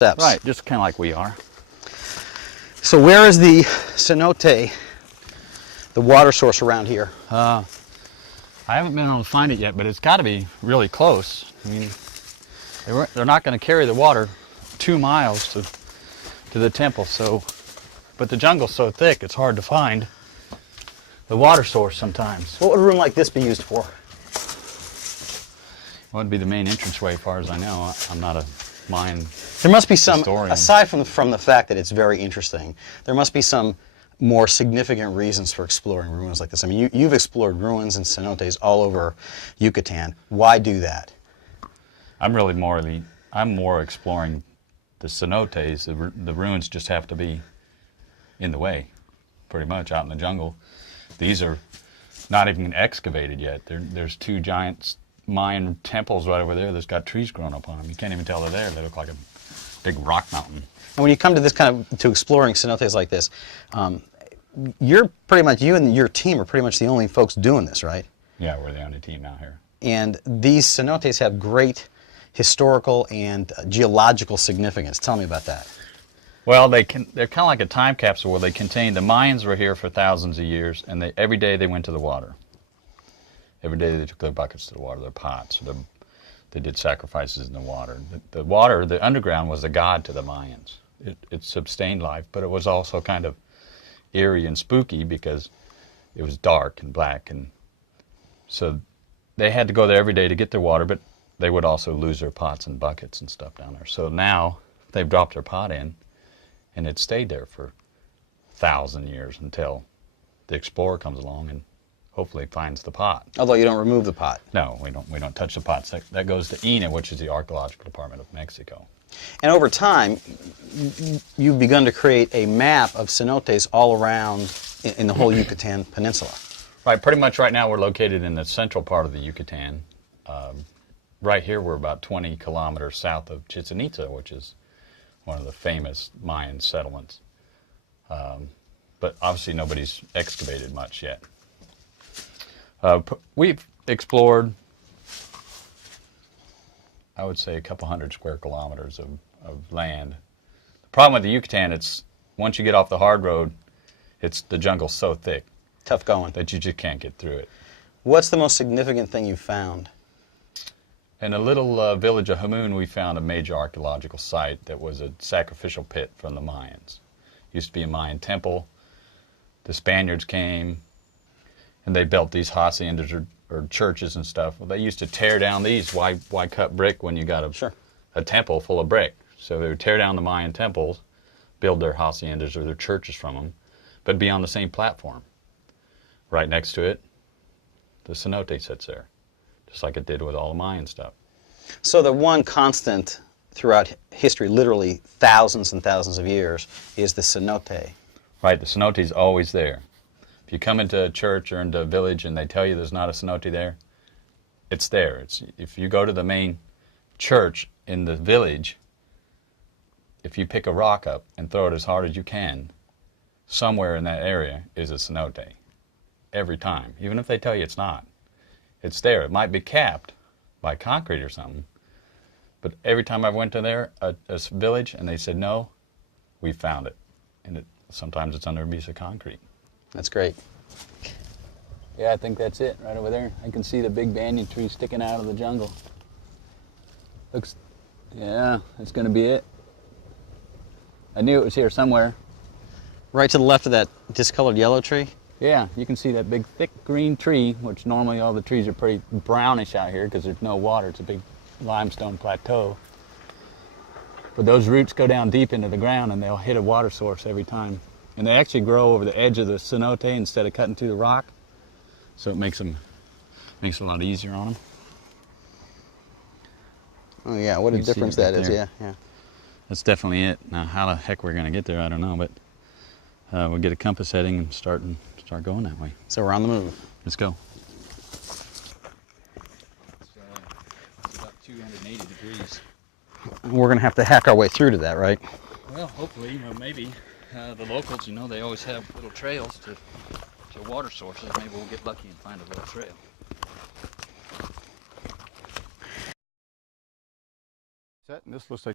steps. Right, just kind of like we are. So where is the cenote, the water source around here? I haven't been able to find it yet, but it's got to be really close. I mean, they're not going to carry the water 2 miles to the temple, so, but the jungle's so thick it's hard to find the water source sometimes. What would a room like this be used for? Well, it'd be the main entranceway, as far as I know. I'm not a Mayan There must be some, historian. aside from the fact that it's very interesting, there must be some more significant reasons for exploring ruins like this. I mean, you've explored ruins and cenotes all over Yucatan. Why do that? I'm more exploring the cenotes. The ruins just have to be in the way, pretty much, out in the jungle. These are not even excavated yet. There's 2 giant Mayan temples right over there that's got trees growing up on them. You can't even tell they're there. They look like a big rock mountain. And when you come to this to exploring cenotes like this, you're pretty much, you and your team are pretty much the only folks doing this, right? Yeah, we're the only team out here. And these cenotes have great historical and geological significance. Tell me about that. Well, they're kind of like a time capsule where they contain, the Mayans were here for thousands of years, and every day they went to the water. Every day they took their buckets to the water, their pots. They did sacrifices in the water. The water, the underground, was a god to the Mayans. It sustained life, but it was also kind of eerie and spooky because it was dark and black, and so they had to go there every day to get their water, but they would also lose their pots and buckets and stuff down there. So now they've dropped their pot in, and it stayed there for 1,000 years until the explorer comes along and hopefully finds the pot. Although you don't remove the pot. No, we don't touch the pots. That goes to INA, which is the Archaeological Department of Mexico. And over time, you've begun to create a map of cenotes all around in the whole Yucatan Peninsula. Right, pretty much right now we're located in the central part of the Yucatan. Right here we're about 20 kilometers south of Chichen Itza, which is one of the famous Mayan settlements. But obviously nobody's excavated much yet. We've explored, I would say, a couple hundred square kilometers of land. The problem with the Yucatan, it's once you get off the hard road, the jungle's so thick. Tough going. That you just can't get through it. What's the most significant thing you found? In a little village of Hamun, we found a major archaeological site that was a sacrificial pit from the Mayans. It used to be a Mayan temple. The Spaniards came, and they built these haciendas or churches and stuff. Well, they used to tear down these. Why cut brick when you got a temple full of brick? So they would tear down the Mayan temples, build their haciendas or their churches from them, but be on the same platform. Right next to it, the cenote sits there, just like it did with all the Mayan stuff. So the one constant throughout history, literally thousands and thousands of years, is the cenote. Right, the cenote's always there. If you come into a church or into a village and they tell you there's not a cenote there, it's there. If you go to the main church in the village, if you pick a rock up and throw it as hard as you can, somewhere in that area is a cenote. Every time, even if they tell you it's not. It's there. It might be capped by concrete or something, but every time I went to there, a village, and they said, no, we found it. And sometimes it's under a piece of concrete. That's great. Yeah, I think that's it right over there. I can see the big banyan tree sticking out of the jungle. Looks, yeah, that's going to be it. I knew it was here somewhere. Right to the left of that discolored yellow tree? Yeah, you can see that big thick green tree, which normally all the trees are pretty brownish out here because there's no water. It's a big limestone plateau. But those roots go down deep into the ground and they'll hit a water source every time. And they actually grow over the edge of the cenote instead of cutting through the rock. So it makes it a lot easier on them. Oh yeah, what a difference that is, yeah. That's definitely it. Now how the heck we're going to get there, I don't know, but we'll get a compass heading and start going that way. So we're on the move. Let's go. It's about 280 degrees. We're going to have to hack our way through to that, right? Well, hopefully, or maybe. The locals, they always have little trails to water sources. Maybe we'll get lucky and find a little trail. And this looks like